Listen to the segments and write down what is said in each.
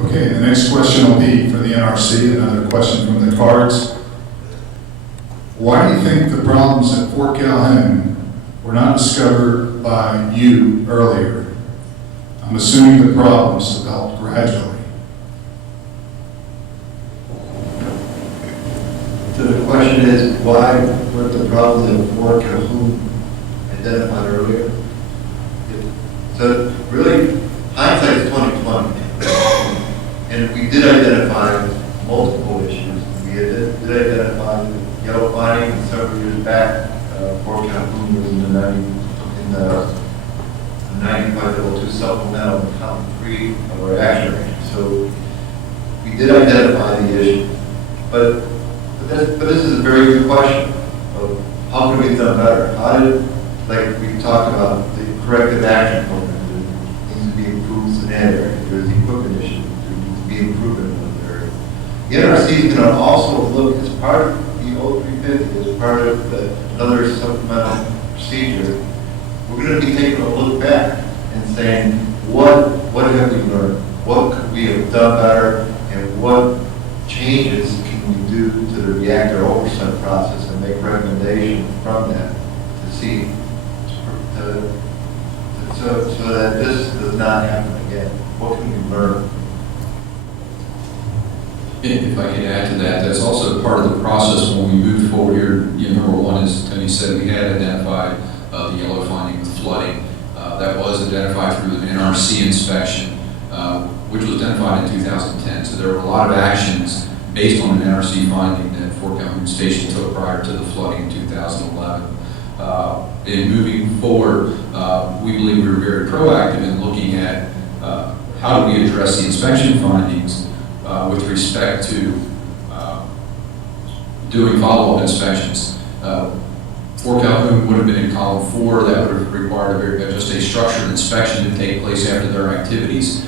Okay, the next question will be for the NRC, another question from the cards. Why do you think the problems at Fort Calhoun were not discovered by you earlier? I'm assuming the problems developed gradually. So the question is, why were the problems at Fort Calhoun identified earlier? So really, hindsight is 20/20. And we did identify multiple issues. We did identify the yellow finding several years back. Fort Calhoun was in the 9502 supplemental count 3 of our action range. So we did identify the issue. But this is a very good question of how could we have done better? How did, like we talked about, the corrective action program, there needs to be improved in that area. There's the equipment issue, there needs to be improvement in another area. The NRC is going to also look as part of the 0350, as part of another supplemental procedure. We're going to be taking a look back and saying, what have we learned? What could we have done better? And what changes can we do to the reactor oversight process and make recommendations from that to see, so that this does not happen again? What can we learn? If I can add to that, that's also part of the process when we move forward here. Number one, as Tony said, we had identified the yellow finding with flooding. That was identified through an NRC inspection, which was identified in 2010. So there were a lot of actions based on an NRC finding that Fort Calhoun Station took prior to the flooding in 2011. In moving forward, we believe we were very proactive in looking at how do we address the inspection findings with respect to doing follow-up inspections. Fort Calhoun would have been in column 4. That would have required just a structured inspection to take place after their activities.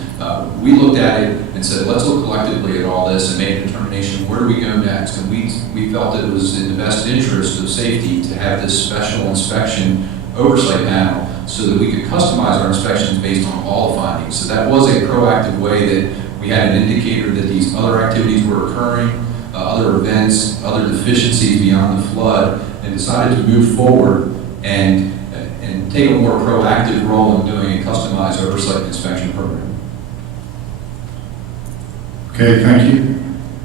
We looked at it and said, let's look collectively at all this and make a determination, where do we go next? And we felt it was in the best interest of safety to have this special inspection oversight panel so that we could customize our inspections based on all the findings. So that was a proactive way that we had an indicator that these other activities were occurring, other events, other deficiencies beyond the flood, and decided to move forward and take a more proactive role in doing a customized oversight inspection program. Okay, thank you.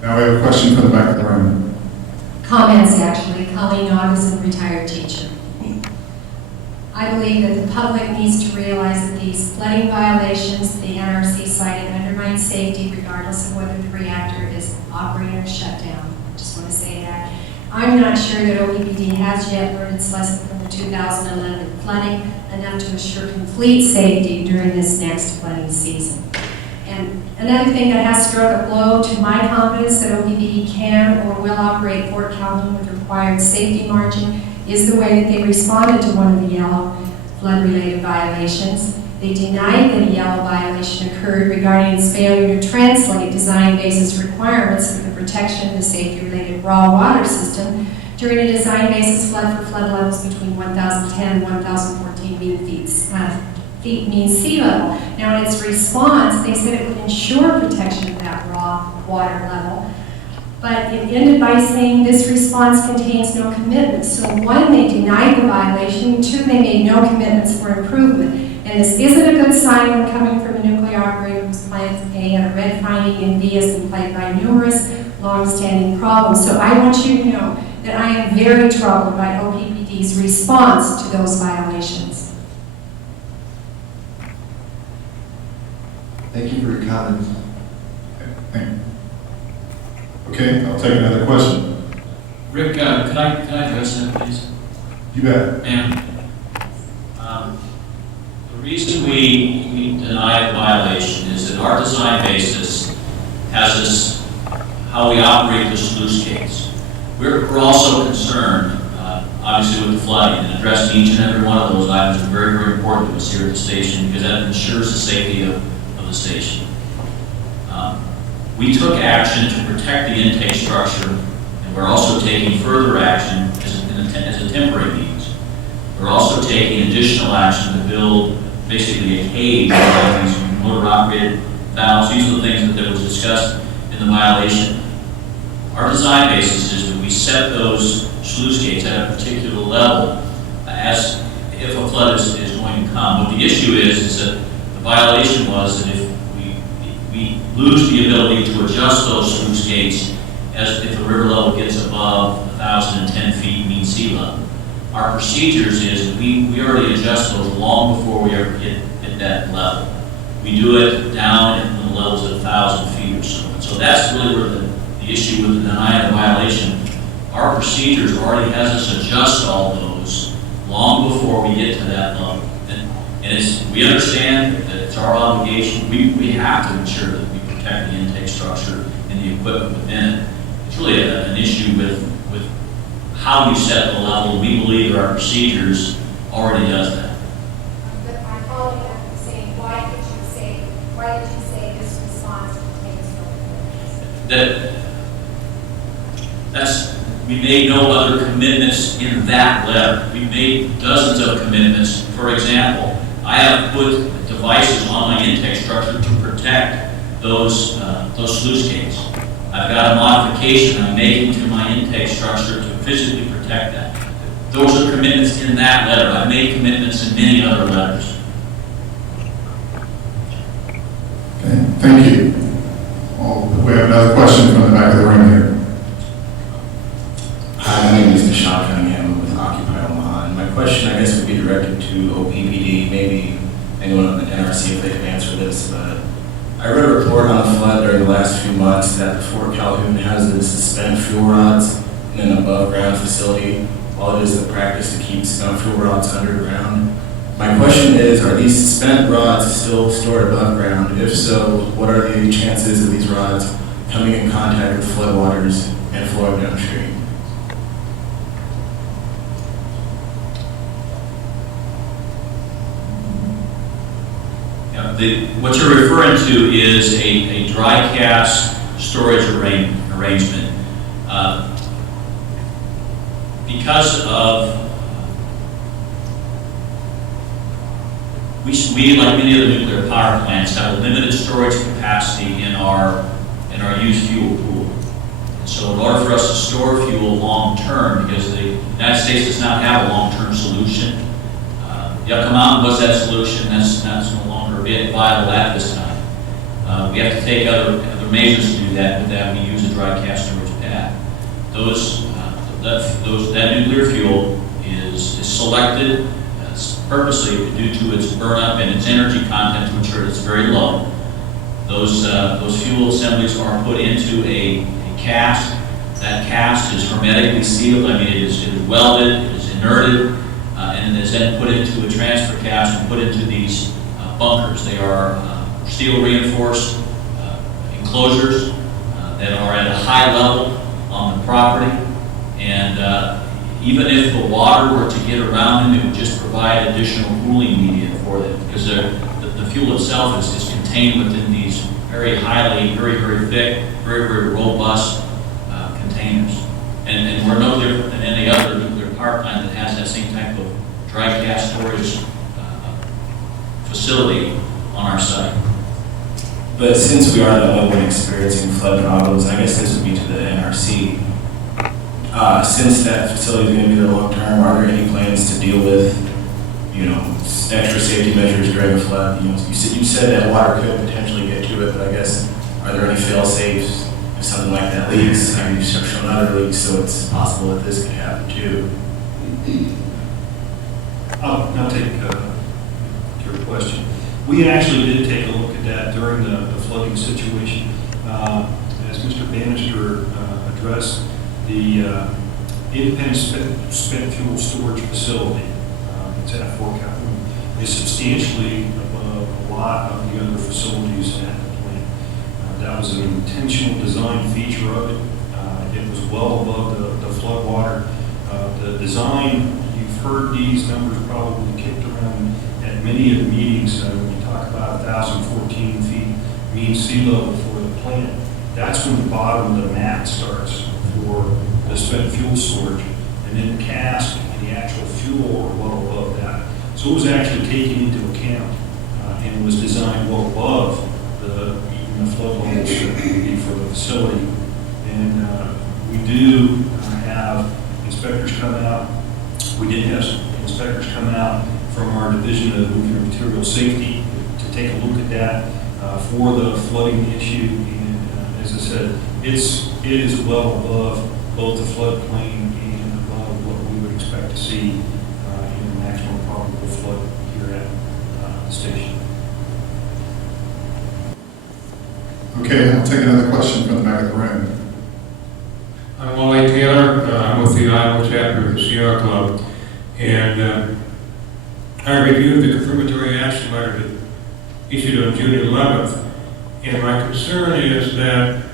Now we have a question from the back of the room. Comments, actually. Colleen Augustin, retired teacher. I believe that the public needs to realize that these flooding violations the NRC cited undermine safety regardless of whether the reactor is operating or shut down. I just want to say that. I'm not sure that OPPD has yet learned its lesson from the 2011 flooding enough to assure complete safety during this next flooding season. And another thing that has struck a blow to my confidence that OPPD can or will operate Fort Calhoun with required safety margin is the way that they responded to one of the yellow flood-related violations. They denied that a yellow violation occurred regarding its failure to translate design basis requirements for the protection of the safety-related raw water system during a design basis flood for flood levels between 1,010 and 1,014 feet mean sea level. Now, in its response, they said it would ensure protection of that raw water level. But it ended by saying this response contains no commitments. So one, they denied the violation. Two, they made no commitments for improvement. And this isn't a good sign when coming from a nuclear operator whose plants A had a red finding and B has been plagued by numerous long-standing problems. So I want you to know that I am very troubled by OPPD's response to those violations. Thank you for your comments. Thank you. Okay, I'll take another question. Rick, can I address that, please? You bet. Ma'am, the reason we deny the violation is that our design basis has us how we operate the sluice gates. We're also concerned, obviously, with the flooding, and addressing each and every one of those items are very, very important to us here at the station because that ensures the safety of the station. We took action to protect the intake structure, and we're also taking further action as a temporary means. We're also taking additional action to build basically a cage for these motor-operated valves. These are the things that was discussed in the violation. Our design basis is that we set those sluice gates at a particular level as if a flood is going to come. But the issue is that the violation was that if we lose the ability to adjust those sluice gates as if the river level gets above 1,010 feet mean sea level. Our procedures is we already adjust those long before we ever get at that level. We do it down at the levels of 1,000 feet or so. And so that's really where the issue with the denial of violation. Our procedures already has us adjust all those long before we get to that level. And we understand that it's our obligation. We have to ensure that we protect the intake structure and the equipment within it. It's really an issue with how you set the level. We believe that our procedures already does that. But I'm following up and saying, why did you say this response takes no we made no other commitments in that letter. We made dozens of commitments. For example, I have put devices on my intake structure to protect those sluice gates. I've got a modification I'm making to my intake structure to physically protect that. Those are commitments in that letter. I've made commitments in many other letters. Okay, thank you. Well, we have another question from the back of the room here. Hi, my name is Nishan Cunningham with Occupy Omaha. And my question, I guess, would be directed to OPPD, maybe anyone on the NRC if they can answer this. But I read a report on the flood during the last few months that the Fort Calhoun has the suspend fuel rods in an above-ground facility, while it is the practice to keep spent fuel rods underground. My question is, are these spent rods still stored above ground? If so, what are the chances of these rods coming in contact with floodwaters and flowing downstream? What you're referring to is a dry cask storage arrangement. Because of, we, like many of the nuclear power plants, have a limited storage capacity in our used fuel pool. And so in order for us to store fuel long-term, because the United States does not have a long-term solution, Yucca Mountain was that solution. That's no longer viable at this time. We have to take other measures to do that. With that, we use a dry cask storage pad. That nuclear fuel is selected purposely due to its burn-up and its energy content to ensure it's very low. Those fuel assemblies are put into a cask. That cask is hermetically sealed. I mean, it is welded, it is inerted, and it is then put into a transfer cask and put into these bunkers. They are steel reinforced enclosures that are at a high level on the property. And even if the water were to get around them, it would just provide additional cooling media for them, because the fuel itself is contained within these very highly, very, very thick, very, very robust containers. And we're no different than any other nuclear power plant that has that same type of dry cask storage facility on our site. But since we are the only one experiencing flood problems, I guess this would be to the NRC. Since that facility is going to be there long term, are there any plans to deal with, extra safety measures during a flood? You said that water could potentially get to it, but I guess are there any fail safes if something like that leaks? I mean, you've shown other leaks, so it's possible that this could happen too. I'll take your question. We actually did take a look at that during the flooding situation. As Mr. Bannister addressed, the independent spent fuel storage facility, it's at Fort Calhoun, is substantially above a lot of the other facilities at the plant. That was an intentional design feature of it. It was well above the flood water. The design, you've heard these numbers probably kicked around at many of the meetings when you talk about 1,014 feet mean sea level for the plant. That's when the bottom of the mat starts for the spent fuel storage, and then the cask and the actual fuel are well above that. So it was actually taken into account and was designed well above the and the flood levels that would be for the facility. And we do have inspectors come out. We did have some inspectors come out from our Division of Nuclear Material Safety to take a look at that for the flooding issue. And as I said, it is well above both the floodplain and above what we would expect to see in the maximum probable flood here at the station. Okay, I'll take another question from the back of the room. I'm Wally Taylor. I'm with the Iowa chapter of the Sierra Club. And I reviewed the confirmatory action letter that issued on June 11th. And my concern is that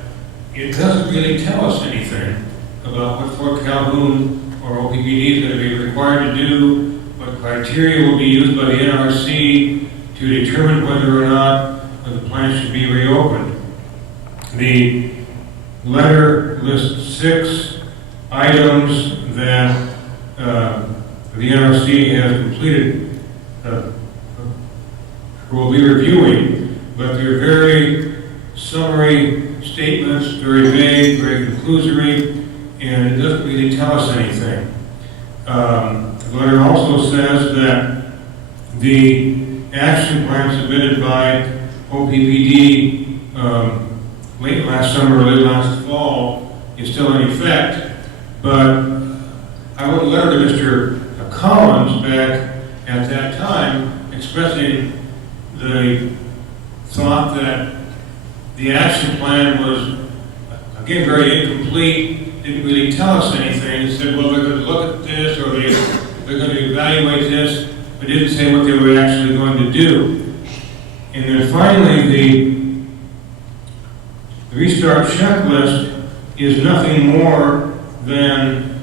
it doesn't really tell us anything about what Fort Calhoun or OPPD is going to be required to do, what criteria will be used by the NRC to determine whether or not the plant should be reopened. The letter lists 6 items that the NRC has completed, will be reviewing, but they're very summary statements, very vague, very conclusory, and it doesn't really tell us anything. The letter also says that the action plan submitted by OPPD late last summer, late last fall, is still in effect, but I wrote a letter to Mr. Collins back at that time expressing the thought that the action plan was, again, very incomplete, didn't really tell us anything. It said, well, they're going to look at this, or they're going to evaluate this, but didn't say what they were actually going to do. And then finally, the restart checklist is nothing more than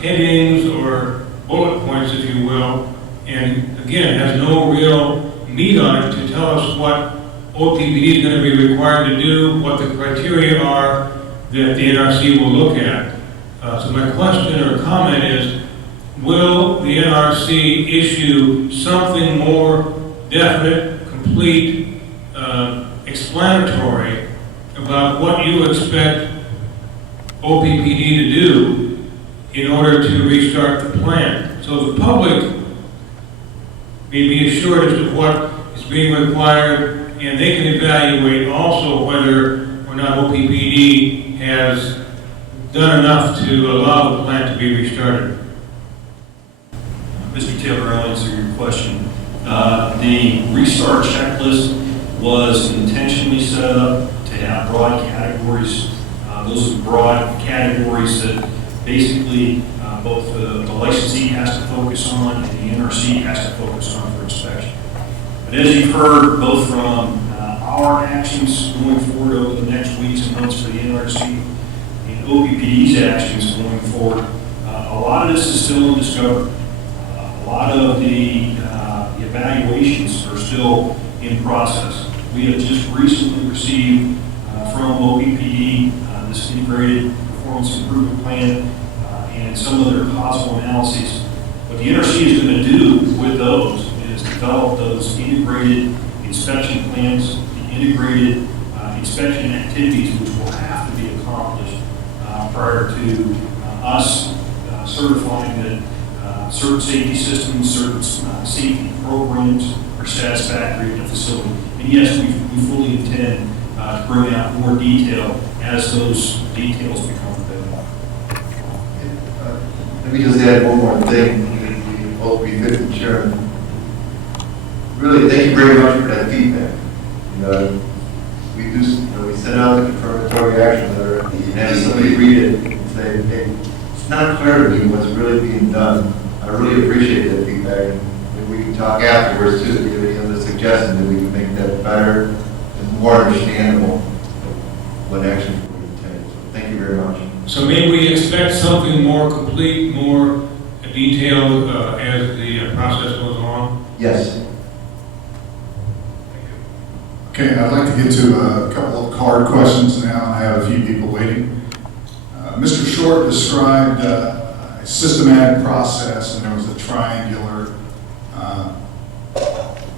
headings or bullet points, if you will, and again, has no real meat on it to tell us what OPPD is going to be required to do, what the criteria are that the NRC will look at. So my question or comment is, will the NRC issue something more definite, complete, explanatory about what you expect OPPD to do in order to restart the plant, so the public may be assured as to what is being required, and they can evaluate also whether or not OPPD has done enough to allow the plant to be restarted. Mr. Taylor, I'll answer your question. The restart checklist was intentionally set up to have broad categories. Those are broad categories that basically both the licensee has to focus on and the NRC has to focus on for inspection. But as you've heard both from our actions going forward over the next weeks and months for the NRC and OPPD's actions going forward, a lot of this is still in discovery. A lot of the evaluations are still in process. We have just recently received from OPPD this integrated performance improvement plan and some of their possible analyses. What the NRC is going to do with those is develop those integrated inspection plans, the integrated inspection activities which will have to be accomplished prior to us certifying that certain safety systems, certain safety programs are satisfactory at the facility. And yes, we fully intend to bring out more detail as those details become available. Let me just add one more thing. We hope we fit the chairman. Really, thank you very much for that feedback. We sent out the confirmatory action letter and have somebody read it and say, hey, it's not clear to me what's really being done. I really appreciate that feedback. And we can talk afterwards too, if you have any other suggestions that we can make that better and more understandable what actions we would take. So thank you very much. So maybe we expect something more complete, more detailed as the process goes along? Yes. Okay, I'd like to get to a couple of card questions now, and I have a few people waiting. Mr. Short described a systematic process, and there was a triangular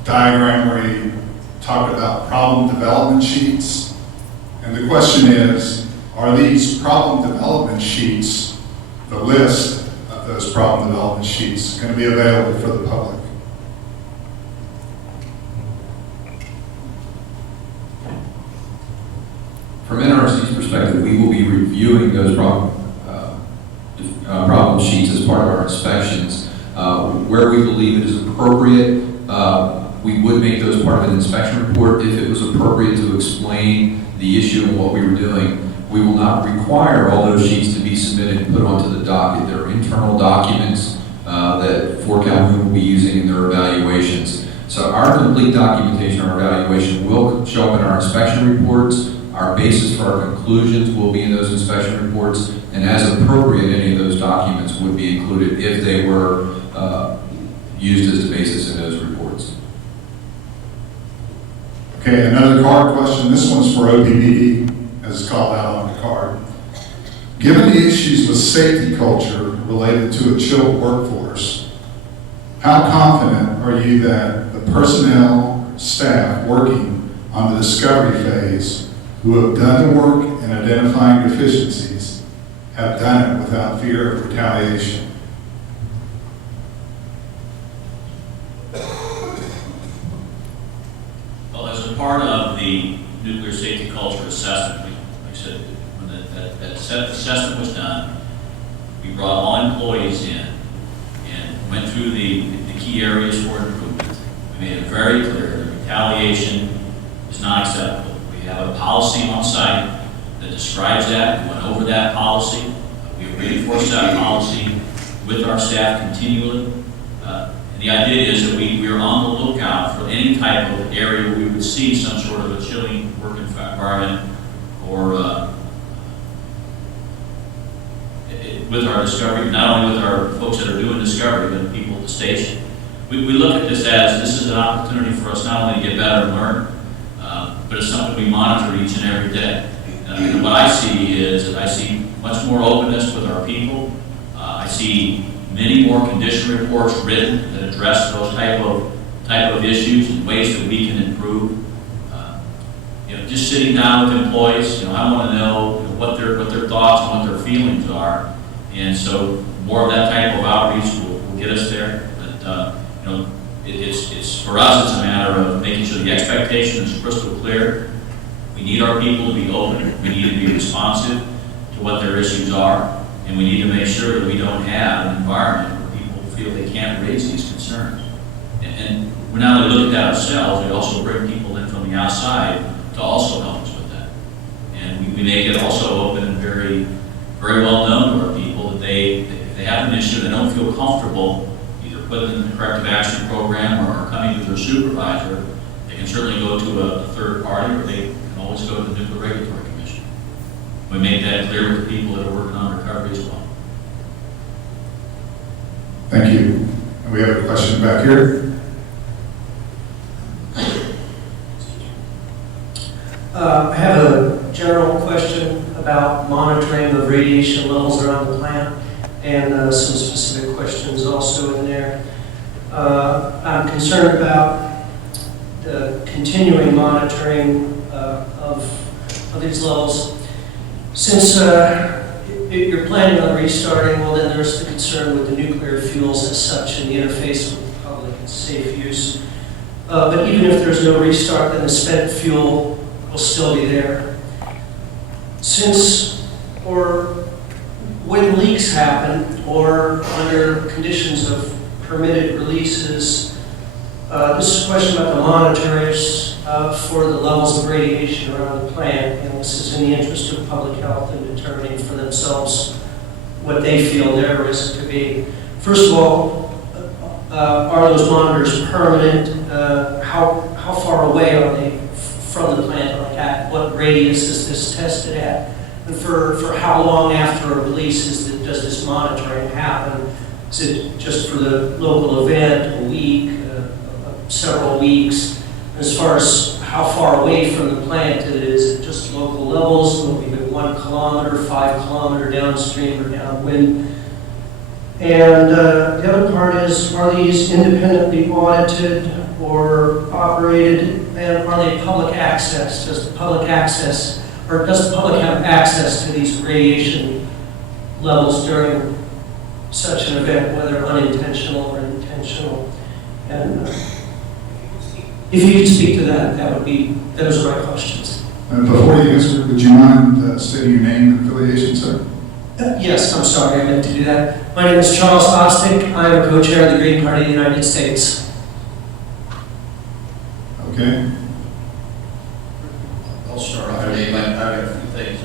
diagram where he talked about problem development sheets. And the question is, are these problem development sheets, the list of those problem development sheets, going to be available for the public? From NRC's perspective, we will be reviewing those problem sheets as part of our inspections. Where we believe it is appropriate, we would make those part of an inspection report. If it was appropriate to explain the issue and what we were doing, we will not require all those sheets to be submitted and put onto the docket. They're internal documents that Fort Calhoun will be using in their evaluations. So our complete documentation, our evaluation will show up in our inspection reports. Our basis for our conclusions will be in those inspection reports, and as appropriate, any of those documents would be included if they were used as the basis in those reports. Okay, another card question. This one's for OPPD, as it's called out on the card. Given the issues with safety culture related to a chilled workforce, how confident are you that the personnel, staff working on the discovery phase who have done the work in identifying deficiencies have done it without fear of retaliation? Well, as a part of the nuclear safety culture assessment, like I said, when that assessment was done, we brought all employees in and went through the key areas for improvement. We made it very clear that retaliation is not acceptable. We have a policy on site that describes that. We went over that policy. We reinforced that policy with our staff continually. And the idea is that we are on the lookout for any type of area where we would see some sort of a chilling work environment or with our discovery, not only with our folks that are doing discovery, but the people at the station. We look at this as this is an opportunity for us not only to get better and learn, but it's something we monitor each and every day. And what I see is that I see much more openness with our people. I see many more condition reports written that address those type of issues and ways that we can improve. Just sitting down with employees, I want to know what their thoughts and what their feelings are, and so more of that type of outreach will get us there. But it's for us, it's a matter of making sure the expectation is crystal clear. We need our people to be open. We need to be responsive to what their issues are, and we need to make sure that we don't have an environment where people feel they can't raise these concerns. And we not only look at that ourselves, we also bring people in from the outside to also help us with that. And we make it also open and very, very well known to our people that if they have an issue, they don't feel comfortable either putting in the corrective action program or coming to their supervisor, they can certainly go to a third party, or they can always go to the Nuclear Regulatory Commission. We made that clear with the people that are working on recovery as well. Thank you. And we have a question back here. I have a general question about monitoring of radiation levels around the plant, and some specific questions also in there. I'm concerned about the continuing monitoring of these levels. Since you're planning on restarting, well, then there's the concern with the nuclear fuels as such and the interface with public and safe use. But even if there's no restart, then the spent fuel will still be there. Since or when leaks happen or under conditions of permitted releases, this is a question about the monitors for the levels of radiation around the plant, and this is in the interest of public health in determining for themselves what they feel their risk to be. First of all, are those monitors permanent? How far away are they from the plant? Like at what radius is this tested at? And for how long after a release does this monitoring happen? Is it just for the local event, a week, several weeks? As far as how far away from the plant it is, just local levels, will it be 1 kilometer, 5 kilometer downstream or downwind? And the other part is, are these independently audited or operated, and are they public access? Does the public access or does the public have access to these radiation levels during such an event, whether unintentional or intentional? And if you could speak to that, those are my questions. And before you answer, would you mind stating your name and affiliation, sir? Yes, I'm sorry, I meant to do that. My name is Charles Ostick. I am a co-chair of the Green Party of the United States. Okay. I'll start off, Dave. I've got a few things.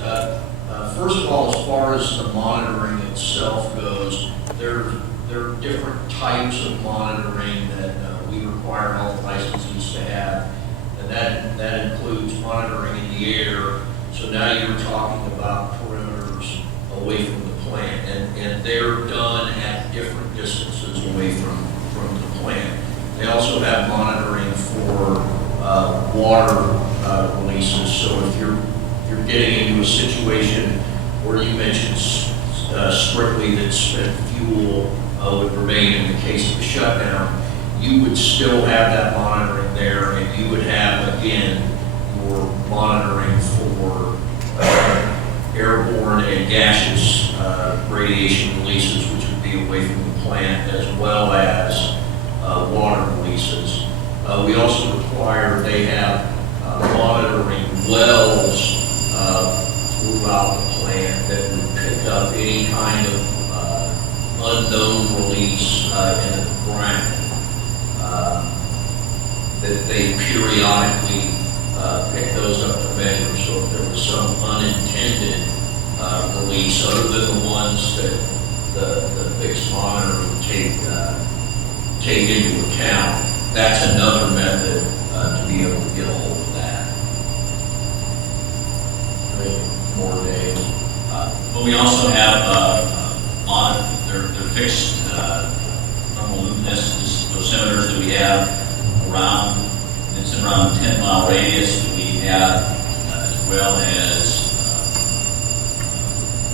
First of all, as far as the monitoring itself goes, there are different types of monitoring that we require health licensees to have, and that includes monitoring in the air. So now you're talking about perimeters away from the plant, and they're done at different distances away from the plant. They also have monitoring for water releases. So if you're getting into a situation where you mentioned strictly that spent fuel would remain in the case of a shutdown, you would still have that monitoring there, and you would have, again, your monitoring for airborne and gaseous radiation releases, which would be away from the plant, as well as water releases. We also require they have monitoring wells throughout the plant that would pick up any kind of unknown release in the ground. That they periodically pick those up to measure. So if there was some unintended release other than the ones that the fixed monitor would take into account, that's another method to be able to get a hold of that. More days. But we also have they're fixed thermoluminescence dosimeters that we have around, it's around a 10-mile radius that we have, as well as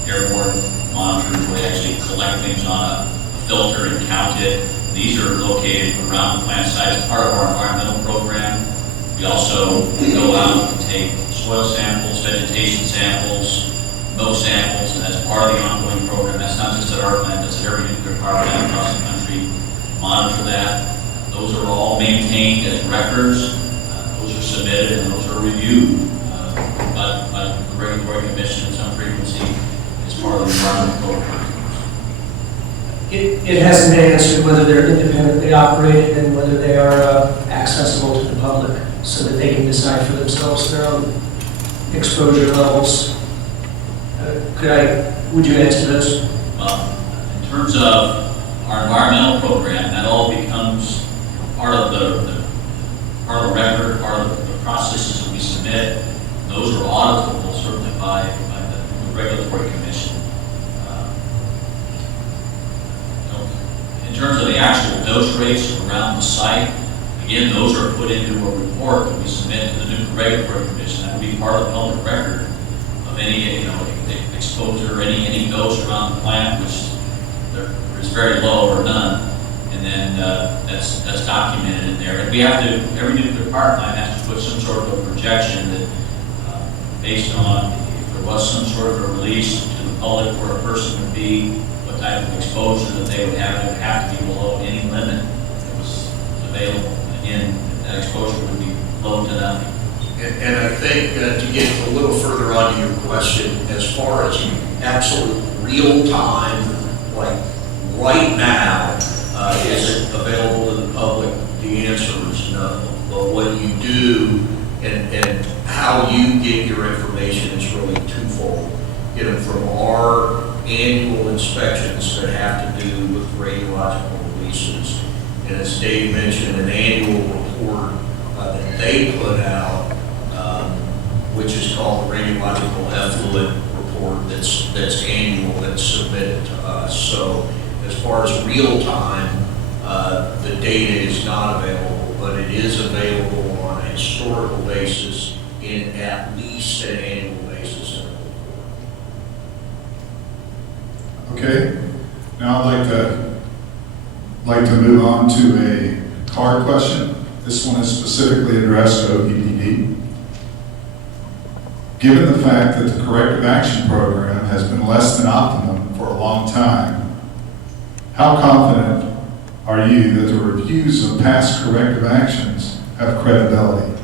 airborne monitors where they actually collect things on a filter and count it. These are located around the plant site as part of our environmental program. We also go out and take soil samples, vegetation samples, milk samples, and that's part of the ongoing program. That's not just at our plant, that's at every nuclear power plant across the country. Monitor that. Those are all maintained as records. Those are submitted and those are reviewed by the Regulatory Commission at some frequency as part of the environmental program. It hasn't been answered whether they're independently operated and whether they are accessible to the public so that they can decide for themselves their own exposure levels. Would you answer those? Well, in terms of our environmental program, that all becomes part of the record, part of the processes that we submit. Those are auditable certainly by the Regulatory Commission. In terms of the actual dose rates around the site, again, those are put into a report that we submit to the Nuclear Regulatory Commission. That would be part of the public record of any, exposure, any dose around the plant, which there is very low or none. And then that's documented in there. And we have to, every nuclear power plant has to put some sort of a projection that, based on if there was some sort of a release to the public where a person would be, what type of exposure that they would have. It would have to be below any limit that was available. Again, that exposure would be low to nothing. And I think to get a little further onto your question, as far as absolute real time, like right now, is it available to the public? The answer is no. But what you do and how you get your information is really twofold. Get them from our annual inspections that have to do with radiological releases. And as Dave mentioned, an annual report that they put out, which is called the Radiological Effluent Report, that's annual, that's submitted to us. So as far as real time, the data is not available, but it is available on a historical basis in at least an annual basis. Okay. Now I'd like to move on to a card question. This one is specifically addressed to OPPD. Given the fact that the corrective action program has been less than optimum for a long time, how confident are you that the reviews of past corrective actions have credibility?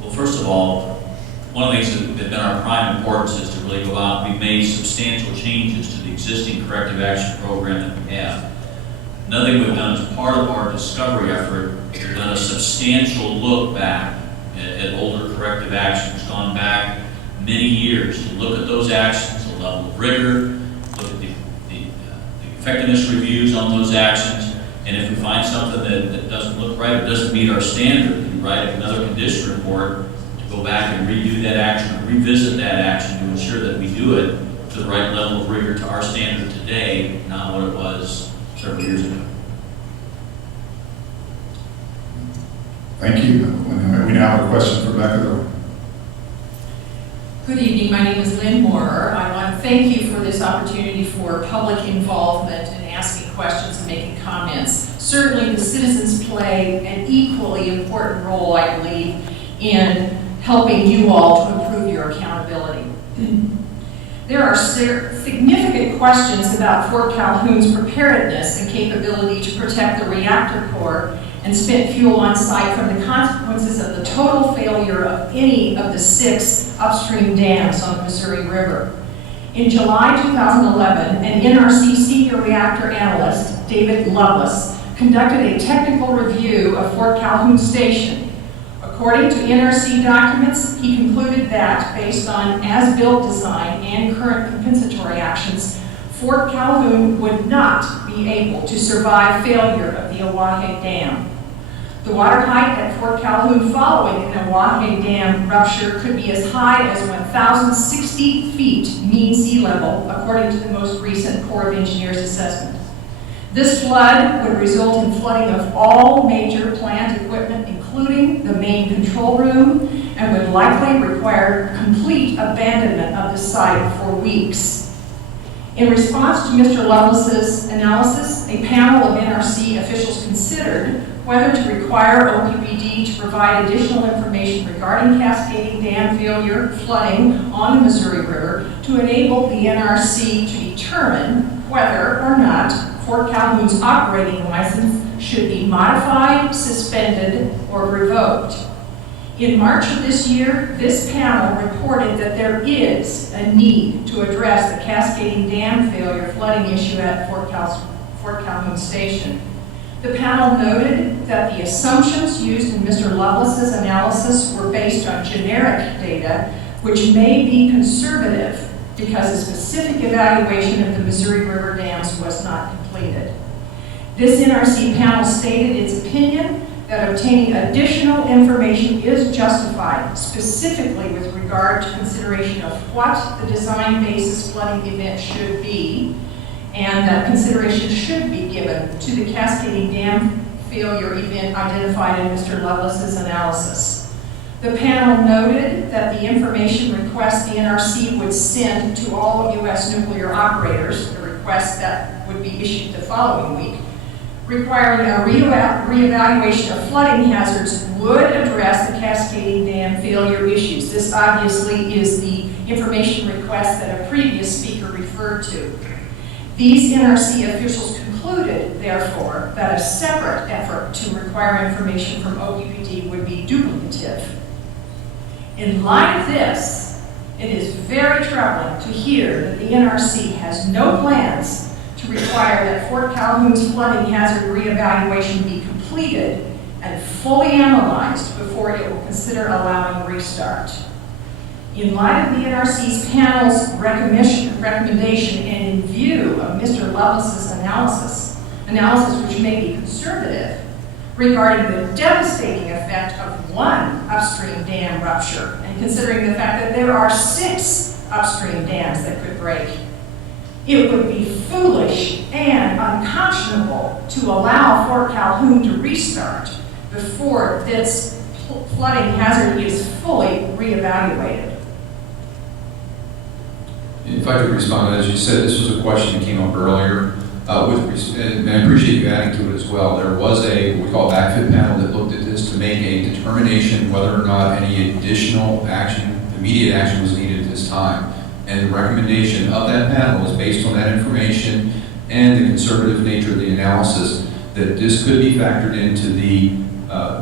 Well, first of all, one of the things that have been our prime importance is to really go out and we've made substantial changes to the existing corrective action program that we have. Another thing we've done as part of our discovery effort, we've done a substantial look back at older corrective actions, gone back many years to look at those actions, the level of rigor, look at the effectiveness reviews on those actions, and if we find something that doesn't look right or doesn't meet our standard, we write another condition report to go back and redo that action, or revisit that action to ensure that we do it to the right level of rigor to our standard today, not what it was several years ago. Thank you. We now have a question for Becca. Good evening, my name is Lynn Moorer. I want to thank you for this opportunity for public involvement and asking questions and making comments. Certainly the citizens play an equally important role, I believe, in helping you all to improve your accountability. There are significant questions about Fort Calhoun's preparedness and capability to protect the reactor core and spent fuel on site from the consequences of the total failure of any of the 6 upstream dams on the Missouri River. In July 2011, an NRC senior reactor analyst, David Lovelace, conducted a technical review of Fort Calhoun Station. According to NRC documents, he concluded that, based on as-built design and current compensatory actions, Fort Calhoun would not be able to survive failure of the Omaha Dam. The water height at Fort Calhoun following an Omaha Dam rupture could be as high as 1,060 feet mean sea level, according to the most recent Corps of Engineers assessment. This flood would result in flooding of all major plant equipment, including the main control room, and would likely require complete abandonment of the site for weeks. In response to Mr. Lovelace's analysis, a panel of NRC officials considered whether to require OPPD to provide additional information regarding cascading dam failure flooding on the Missouri River to enable the NRC to determine whether or not Fort Calhoun's operating license should be modified, suspended, or revoked. In March of this year, this panel reported that there is a need to address the cascading dam failure flooding issue at Fort Calhoun Station. The panel noted that the assumptions used in Mr. Lovelace's analysis were based on generic data, which may be conservative because a specific evaluation of the Missouri River dams was not completed. This NRC panel stated its opinion that obtaining additional information is justified, specifically with regard to consideration of what the design basis flooding event should be, and that consideration should be given to the cascading dam failure event identified in Mr. Lovelace's analysis. The panel noted that the information request the NRC would send to all U.S. nuclear operators, a request that would be issued the following week, requiring a reevaluation of flooding hazards would address the cascading dam failure issues. This obviously is the information request that a previous speaker referred to. These NRC officials concluded, therefore, that a separate effort to require information from OPPD would be duplicative. In light of this, it is very troubling to hear that the NRC has no plans to require that Fort Calhoun's flooding hazard reevaluation be completed and fully analyzed before it will consider allowing restart. In light of the NRC's panel's recommendation and in view of Mr. Lovelace's analysis which may be conservative, regarding the devastating effect of one upstream dam rupture, and considering the fact that there are 6 upstream dams that could break, it would be foolish and unconscionable to allow Fort Calhoun to restart before this flooding hazard is fully reevaluated. If I could respond, as you said, this was a question that came up earlier. And I appreciate you adding to it as well. There was what we call backfit panel that looked at this to make a determination whether or not any additional action, immediate action was needed at this time. And the recommendation of that panel was based on that information and the conservative nature of the analysis that this could be factored into the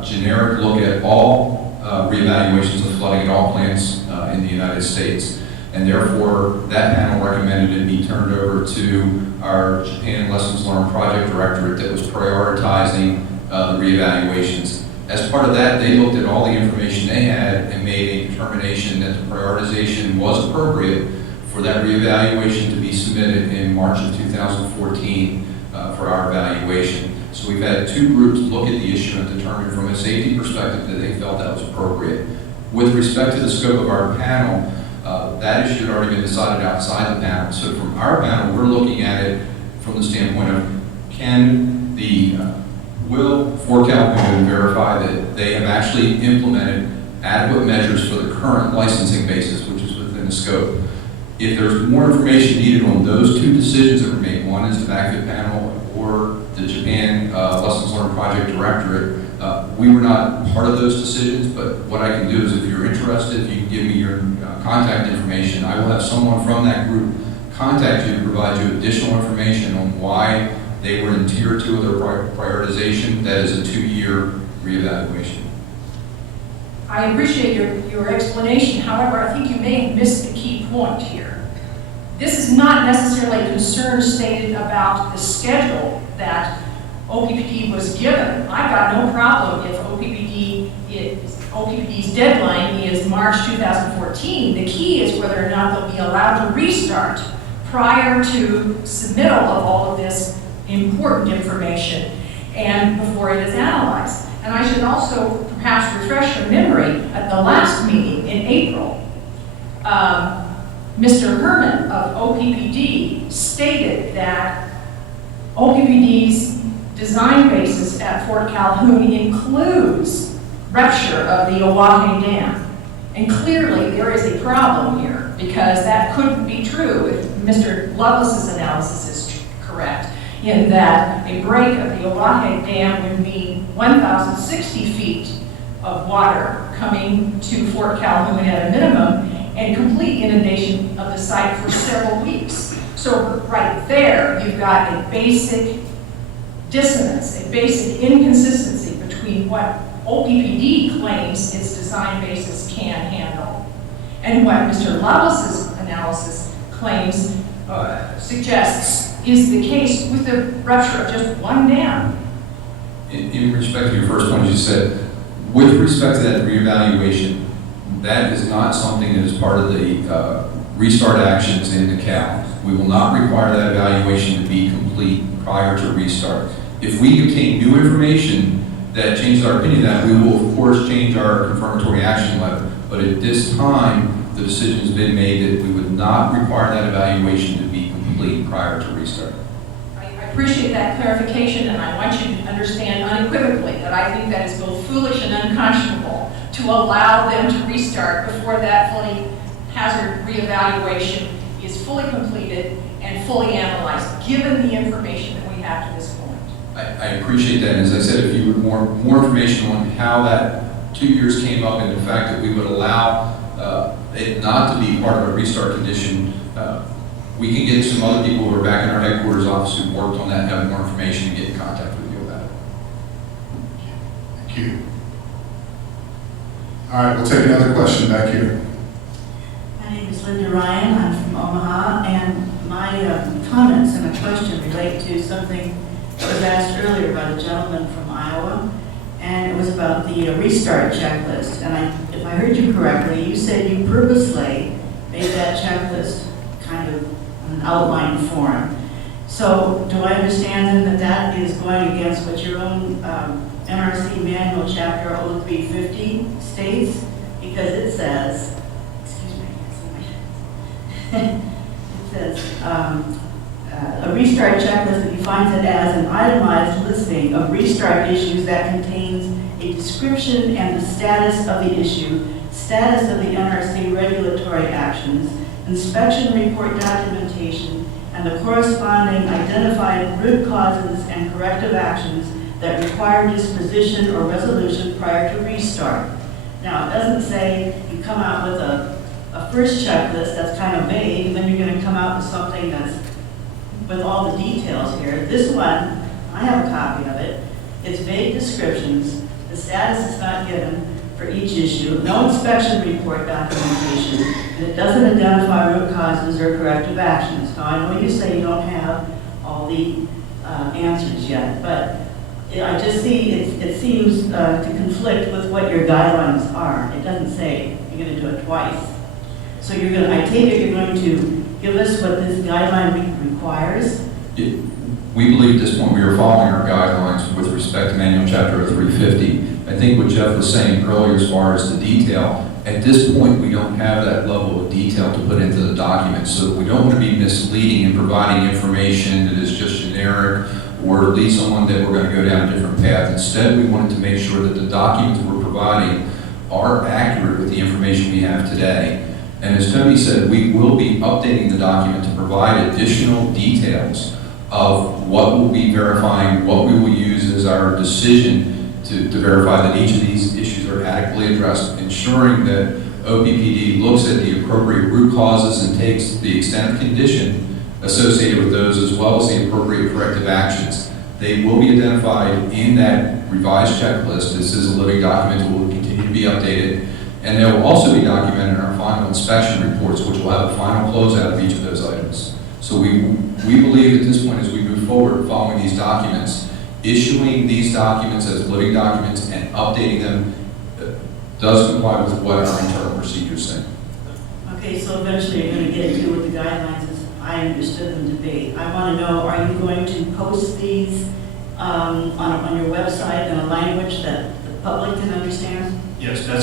generic look at all reevaluations of flooding at all plants in the United States. And therefore, that panel recommended it be turned over to our Japan Lessons Learned Project Directorate that was prioritizing the reevaluations. As part of that, they looked at all the information they had and made a determination that the prioritization was appropriate for that reevaluation to be submitted in March of 2014 for our evaluation. So we've had two groups look at the issue and determine from a safety perspective that they felt that was appropriate. With respect to the scope of our panel, that issue had already been decided outside the panel. So from our panel, we're looking at it from the standpoint of will Fort Calhoun verify that they have actually implemented adequate measures for the current licensing basis, which is within the scope. If there's more information needed on those two decisions that were made, one is the backfit panel or the Japan Lessons Learned Project Directorate, we were not part of those decisions, but what I can do is if you're interested, you can give me your contact information. I will have someone from that group contact you to provide you additional information on why they were in tier 2 of their prioritization. That is a 2-year reevaluation. I appreciate your explanation. However, I think you may have missed the key point here. This is not necessarily a concern stated about the schedule that OPPD was given. I've got no problem if OPPD's deadline is March 2014. The key is whether or not they'll be allowed to restart prior to submittal of all of this important information and before it is analyzed. And I should also perhaps refresh your memory, at the last meeting in April, Mr. Herman of OPPD stated that OPPD's design basis at Fort Calhoun includes rupture of the Omaha Dam. And clearly there is a problem here because that couldn't be true if Mr. Lovelace's analysis is correct, in that a break of the Omaha Dam would mean 1,060 feet of water coming to Fort Calhoun at a minimum and complete inundation of the site for several weeks. So right there, you've got a basic dissonance, a basic inconsistency between what OPPD claims its design basis can handle and what Mr. Lovelace's analysis claims suggests is the case with the rupture of just one dam. In respect to your first point, you said, with respect to that reevaluation, that is not something that is part of the restart actions in the CAL. We will not require that evaluation to be complete prior to restart. If we obtain new information that changes our opinion that, we will of course change our confirmatory action letter. But at this time, the decision has been made that we would not require that evaluation to be complete prior to restart. I appreciate that clarification, and I want you to understand unequivocally that I think that is both foolish and unconscionable to allow them to restart before that flooding hazard reevaluation is fully completed and fully analyzed, given the information that we have to this point. I appreciate that. And as I said, if you would more information on how that 2 years came up and the fact that we would allow it not to be part of a restart condition, we can get some other people who are back in our headquarters office who worked on that and have more information and get in contact with you about it. Thank you. All right, we'll take another question back here. My name is Linda Ryan. I'm from Omaha, and my comments and a question relate to something that was asked earlier by the gentleman from Iowa, and it was about the restart checklist. And if I heard you correctly, you said you purposely made that checklist kind of an outline form. So do I understand then that that is going against what your own NRC manual chapter 0350 states? Because it says, excuse me, it says a restart checklist that defines it as an itemized listing of restart issues that contains a description and the status of the issue, status of the NRC regulatory actions, inspection report documentation, and the corresponding identified root causes and corrective actions that require disposition or resolution prior to restart. Now, it doesn't say you come out with a first checklist that's kind of vague, and then you're going to come out with something that's with all the details here. This one, I have a copy of it. It's vague descriptions. The status is not given for each issue. No inspection report documentation. And it doesn't identify root causes or corrective actions. Now, I know you say you don't have all the answers yet, but I just see it seems to conflict with what your guidelines are. It doesn't say you're going to do it twice. So you're going to, I take it you're going to give us what this guideline requires? We believe at this point we are following our guidelines with respect to manual chapter 350. I think what Jeff was saying earlier as far as the detail, at this point we don't have that level of detail to put into the document, so we don't want to be misleading and providing information that is just generic or lead someone that we're going to go down a different path. Instead, we wanted to make sure that the documents we're providing are accurate with the information we have today. And as Tony said, we will be updating the document to provide additional details of what we'll be verifying, what we will use as our decision to verify that each of these issues are adequately addressed, ensuring that OPPD looks at the appropriate root causes and takes the extent of condition associated with those, as well as the appropriate corrective actions. They will be identified in that revised checklist. This is a living document, will continue to be updated. And they will also be documented in our final inspection reports, which will have a final closeout of each of those items. So we believe at this point, as we move forward following these documents, issuing these documents as living documents and updating them does comply with what our internal procedures say. Okay, so eventually you're going to get to what the guidelines as I understood them to be. I want to know, are you going to post these on your website in a language that the public can understand? Yes, that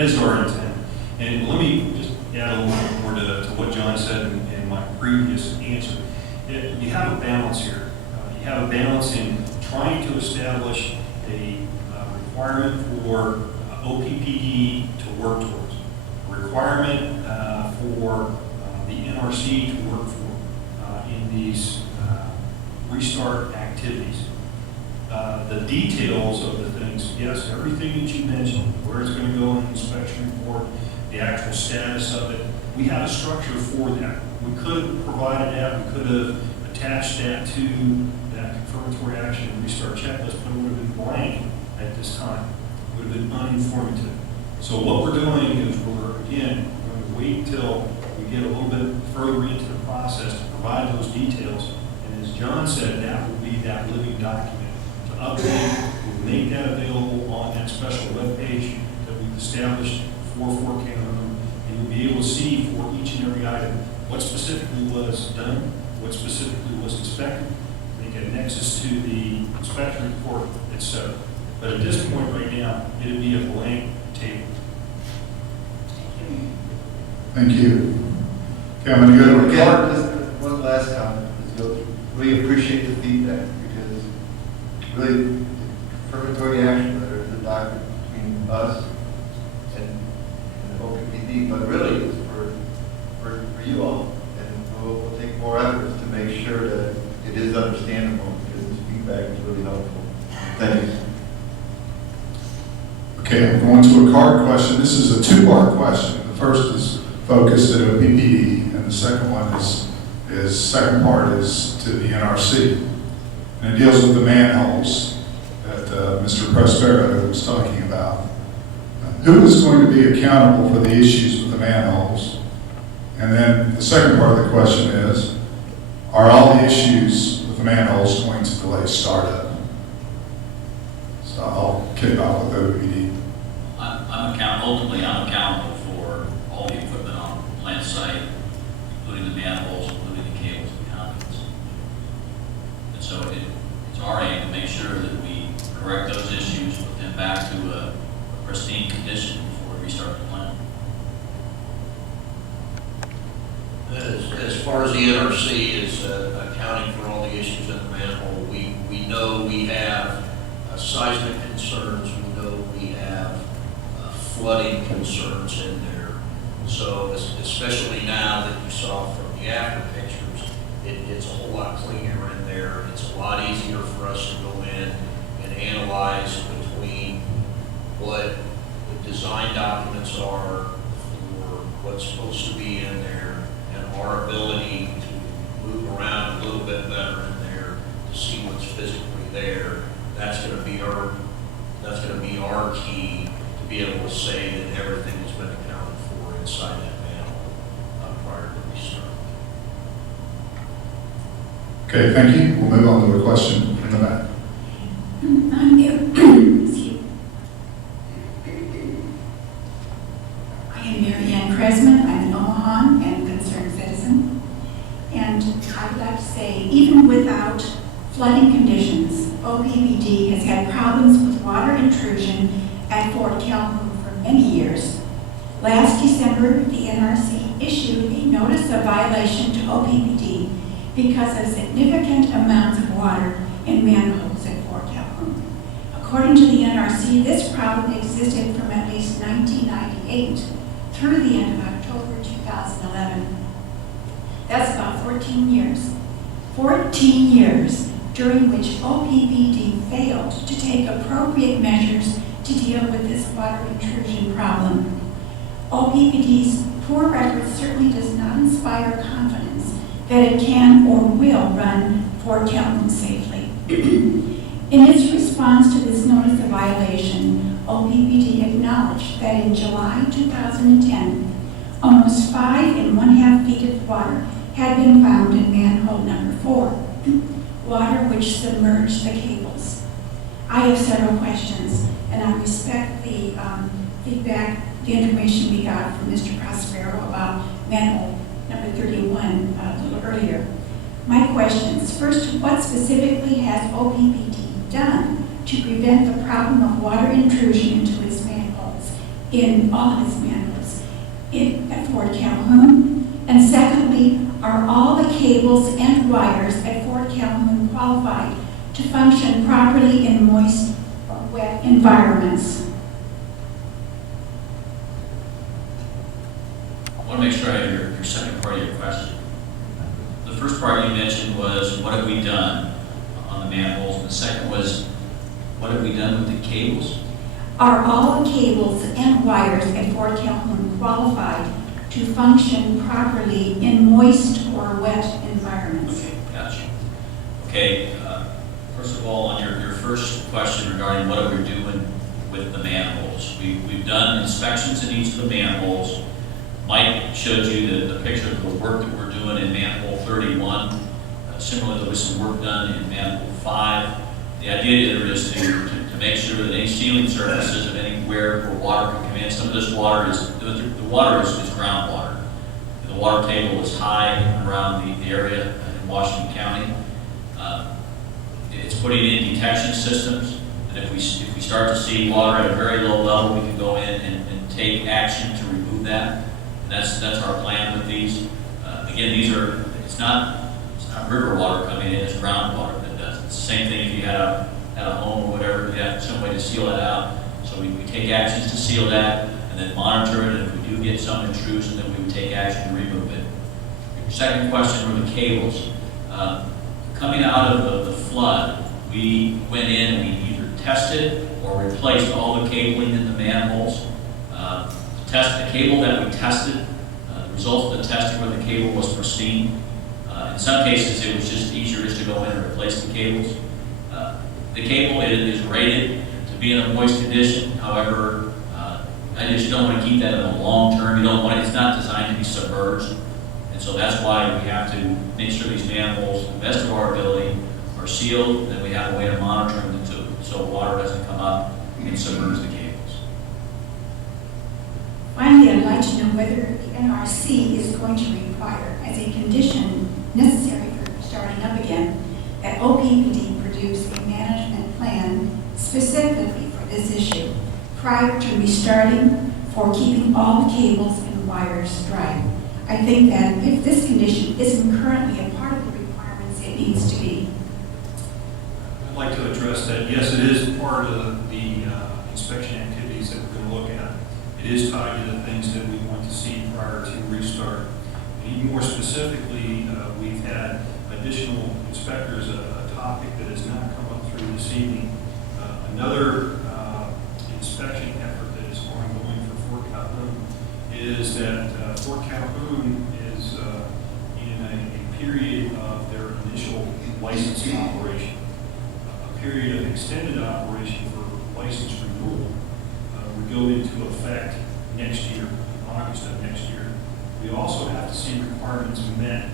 is our intent. And let me just add a little bit more to what John said in my previous answer. You have a balance here. You have a balance in trying to establish a requirement for OPPD to work towards, a requirement for the NRC to work for in these restart activities. The details of the things, yes, everything that you mentioned, where it's going to go in the inspection report, the actual status of it, we have a structure for that. We could have provided that, we could have attached that to that confirmatory action and restart checklist, but it would have been blank at this time. It would have been uninformative. So what we're doing is we're, again, going to wait until we get a little bit further into the process to provide those details. And as John said, that will be that living document. To update, we'll make that available on that special web page that we've established for Fort Cameron. And you'll be able to see for each and every item what specifically was done, what specifically was inspected, make a nexus to the inspection report, etc. But at this point right now, it'll be a blank table. Thank you. Okay, I'm going to go to Again, Clark. just one last comment. We appreciate the feedback because really, confirmatory action letter is a document between us and the OPPD, but really it's for you all. And we'll take more efforts to make sure that it is understandable because this feedback is really helpful. Thank you. Okay, I'm going to a card question. This is a two-part question. The first is focused at OPPD, and the second one second part is to the NRC. And it deals with the manholes that Mr. Prospero was talking about. Who is going to be accountable for the issues with the manholes? And then the second part of the question is, are all the issues with the manholes going to delay startup? So I'll kick off with OPPD. Ultimately, I'm accountable for all the equipment on the plant site, including the manholes, including the cables and conduits. And so it's our aim to make sure that we correct those issues, put them back to a pristine condition before we restart the plant. As far as the NRC is accounting for all the issues in the manhole, we know we have seismic concerns, we know we have flooding concerns in there. So especially now that you saw from the after pictures, it's a whole lot cleaner in there. It's a lot easier for us to go in and analyze between what the design documents are for what's supposed to be in there and our ability to move around a little bit better in there to see what's physically there. That's going to be our key to be able to say that everything has been accounted for inside that manhole prior to restart. Okay, thank you. We'll move on to a question in the back. I'm here. Excuse me. I am Mary Ann Kresman. I'm an Omaha and concerned citizen. And I would like to say, even without flooding conditions, OPPD has had problems with water intrusion at Fort Calhoun for many years. Last December, the NRC issued a notice of violation to OPPD because of significant amounts of water in manholes at Fort Calhoun. According to the NRC, this problem existed from at least 1998 through the end of October 2011. That's about 14 years. 14 years during which OPPD failed to take appropriate measures to deal with this water intrusion problem. OPPD's poor record certainly does not inspire confidence that it can or will run Fort Calhoun safely. In its response to this notice of violation, OPPD acknowledged that in July 2010, almost 5 1/2 feet of water had been found in manhole number 4, water which submerged the cables. I have several questions, and I respect the feedback, the information we got from Mr. Prospero about manhole number 31 a little earlier. My questions: first, what specifically has OPPD done to prevent the problem of water intrusion into its manholes, in all of its manholes, at Fort Calhoun? And secondly, are all the cables and wires at Fort Calhoun qualified to function properly in moist or wet environments? I want to make sure I have your second part of your question. The first part you mentioned was, what have we done on the manholes? And the second was, what have we done with the cables? Are all the cables and wires at Fort Calhoun qualified to function properly in moist or wet environments? Okay, gotcha. Okay, first of all, on your first question regarding what are we doing with the manholes, we've done inspections in each of the manholes. Mike showed you the picture of the work that we're doing in manhole 31. Similarly, there was some work done in manhole 5. The idea there is to make sure that any sealing surfaces of anywhere where water can come in, some of this water is, the water is groundwater. The water table is high around the area in Washington County. It's putting in detection systems, and if we start to see water at a very low level, we can go in and take action to remove that. And that's our plan with these. Again, it's not river water coming in, it's groundwater that does it. It's the same thing if you had a home or whatever, you have some way to seal that out. So we take actions to seal that and then monitor it, and if we do get some intrusion, then we would take action to remove it. Your second question were the cables. Coming out of the flood, we went in and we either tested or replaced all the cabling in the manholes. The cable that we tested, the results of the testing where the cable was pristine. In some cases, it was just easier just to go in and replace the cables. The cable is rated to be in a moist condition. However, I just don't want to keep that in the long term. You don't want it, it's not designed to be submerged. And so that's why we have to make sure these manholes, to the best of our ability, are sealed, and we have a way to monitor them so water doesn't come up and submerge the cables. Finally, I'd like to know whether the NRC is going to require, as a condition necessary for starting up again, that OPPD produce a management plan specifically for this issue prior to restarting, for keeping all the cables and wires dry. I think that if this condition isn't currently a part of the requirements, it needs to be. I'd like to address that. Yes, it is part of the inspection activities that we're going to look at. It is tied to the things that we want to see prior to restart. And even more specifically, we've had additional inspectors, a topic that has not come up through this evening. Another inspection effort that is ongoing for Fort Calhoun is that Fort Calhoun is in a period of their initial licensing operation, a period of extended operation for license renewal would go into effect next year, August of next year. We also have to see requirements met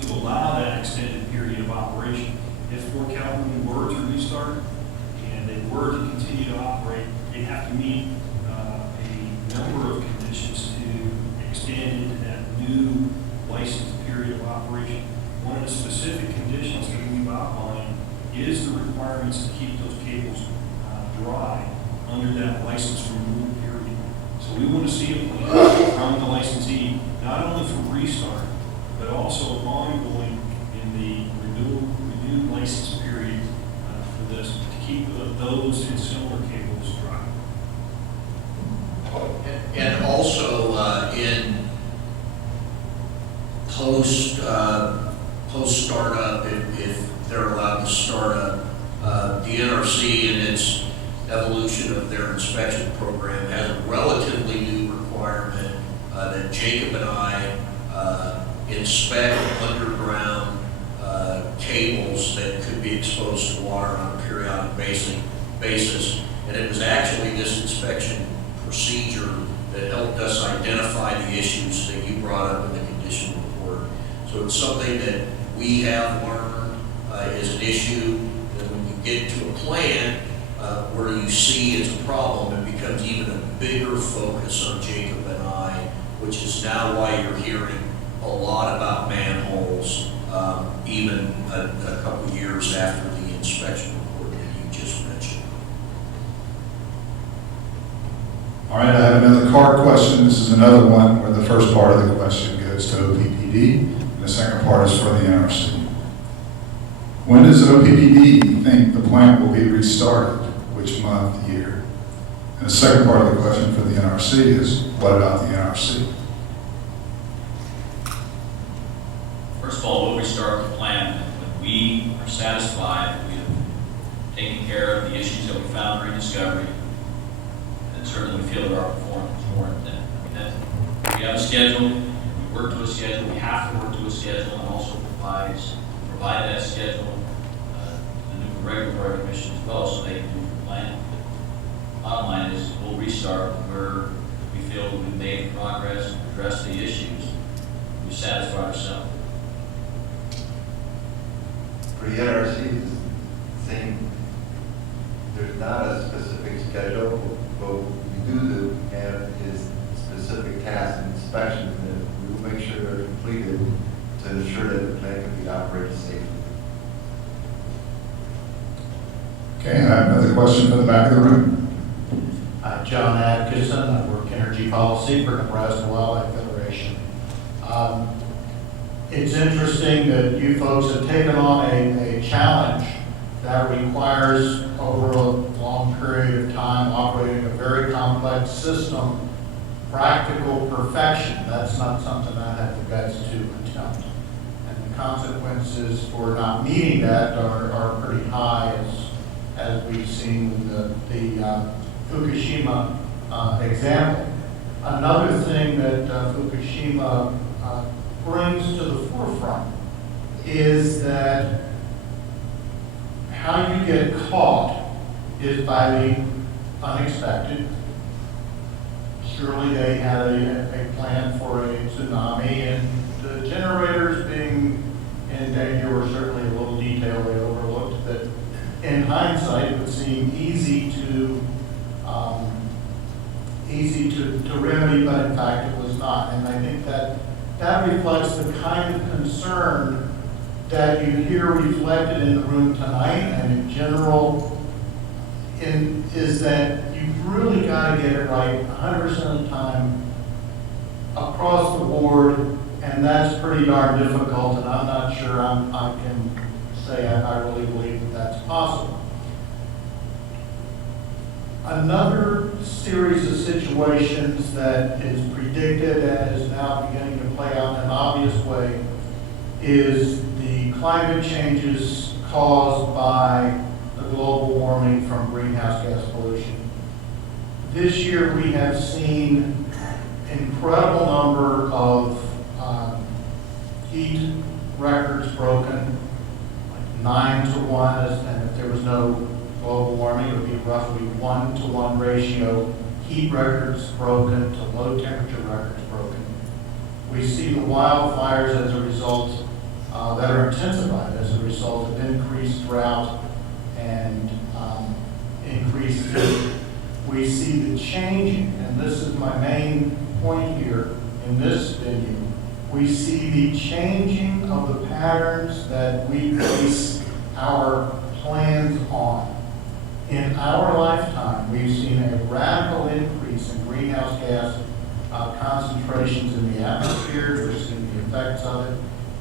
to allow that extended period of operation. If Fort Calhoun were to restart and they were to continue to operate, they have to meet a number of conditions to extend into that new license period of operation. One of the specific conditions that we've outlined is the requirements to keep those cables dry under that license renewal period. So we want to see a plan from the licensee, not only for restart, but also ongoing in the renewed license period for this, to keep those and similar cables dry. And also in post startup, if they're allowed to start up, the NRC in its evolution of their inspection program has a relatively new requirement that Jacob and I inspect underground cables that could be exposed to water on a periodic basis. And it was actually this inspection procedure that helped us identify the issues that you brought up in the condition report. So it's something that we have learned is an issue that when you get to a plan where you see it's a problem, it becomes even a bigger focus on Jacob and I, which is now why you're hearing a lot about manholes, even a couple years after the inspection report that you just mentioned. All right, I have another card question. This is another one where the first part of the question goes to OPPD, and the second part is for the NRC. When does OPPD think the plant will be restarted? Which month, year? And the second part of the question for the NRC is, what about the NRC? First of all, we'll restart the plant when we are satisfied we have taken care of the issues that we found during discovery. And certainly we feel that our performance warrants that. We have a schedule, we work to a schedule, we have to work to a schedule, and also provide that schedule to the new regulatory commission as well, so they can do the plan. Bottom line is, we'll restart where we feel we've made progress and addressed the issues. We satisfy ourselves. For the NRC, saying there's not a specific schedule, but we do have is specific tasks and inspections that we will make sure they're completed to ensure that the plant can be operated safely. Okay, I have another question for the back of the room. John Atkinson, I work energy policy for Nebraska Wildlife Federation. It's interesting that you folks have taken on a challenge that requires over a long period of time operating a very complex system, practical perfection. That's not something I have the guts to attempt. And the consequences for not meeting that are pretty high, as we've seen with the Fukushima example. Another thing that Fukushima brings to the forefront is that how you get caught is by the unexpected. Surely they had a plan for a tsunami, and the generators being in danger were certainly a little detail they overlooked that in hindsight would seem easy to remedy, but in fact it was not. And I think that reflects the kind of concern that you hear reflected in the room tonight and in general, is that you've really got to get it right 100% of the time across the board, and that's pretty darn difficult, and I'm not sure I can say I really believe that that's possible. Another series of situations that is predicted and is now beginning to play out in an obvious way is the climate changes caused by the global warming from greenhouse gas pollution. This year we have seen incredible number of heat records broken, like 9 to 1, and if there was no global warming, it would be roughly 1-to-1 ratio. Heat records broken to low temperature records broken. We see the wildfires as a result that are intensified as a result of increased drought and increased heat. We see the changing, and this is my main point here in this venue, we see the changing of the patterns that we base our plans on. In our lifetime, we've seen a radical increase in greenhouse gas concentrations in the atmosphere. We're seeing the effects of it.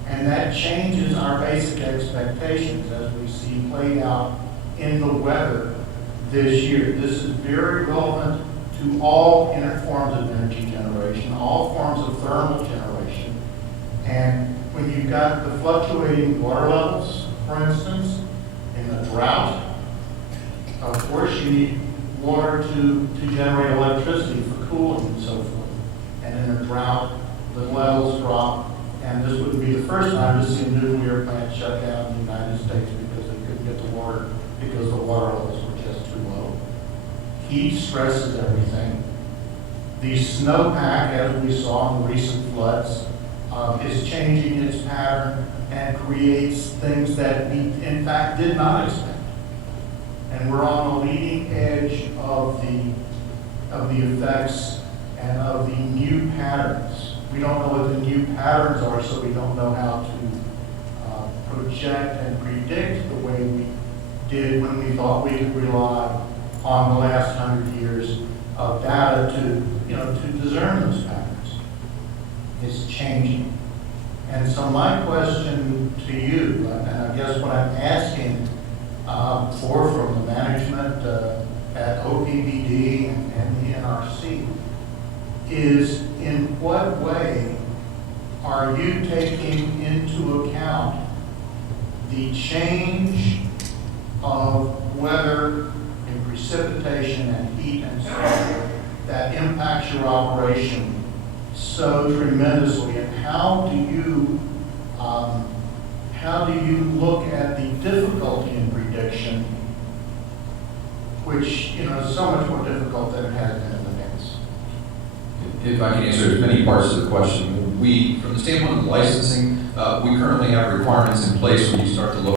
And that changes our basic expectations as we see played out in the weather this year. This is very relevant to all forms of energy generation, all forms of thermal generation. And when you've got the fluctuating water levels, for instance, in the drought, of course you need water to generate electricity for cooling and so forth. And in a drought, the levels drop, and this wouldn't be the first time to see a nuclear plant shut down in the United States because they couldn't get the water because the water levels were just too low. Heat stresses everything. The snowpack, as we saw in the recent floods, is changing its pattern and creates things that we, in fact, did not expect. And we're on the leading edge of the effects and of the new patterns. We don't know what the new patterns are, so we don't know how to project and predict the way we did when we thought we could rely on the last 100 years of data to discern those patterns. It's changing. And so my question to you, and I guess what I'm asking from the management at OPBD and the NRC, is in what way are you taking into account the change of weather and precipitation and heat and so on that impacts your operation so tremendously, and how do you look at the difficulty in prediction, which is so much more difficult than it has been in the past? If I can answer as many parts of the question, from the standpoint of licensing, we currently have requirements in place when you start to look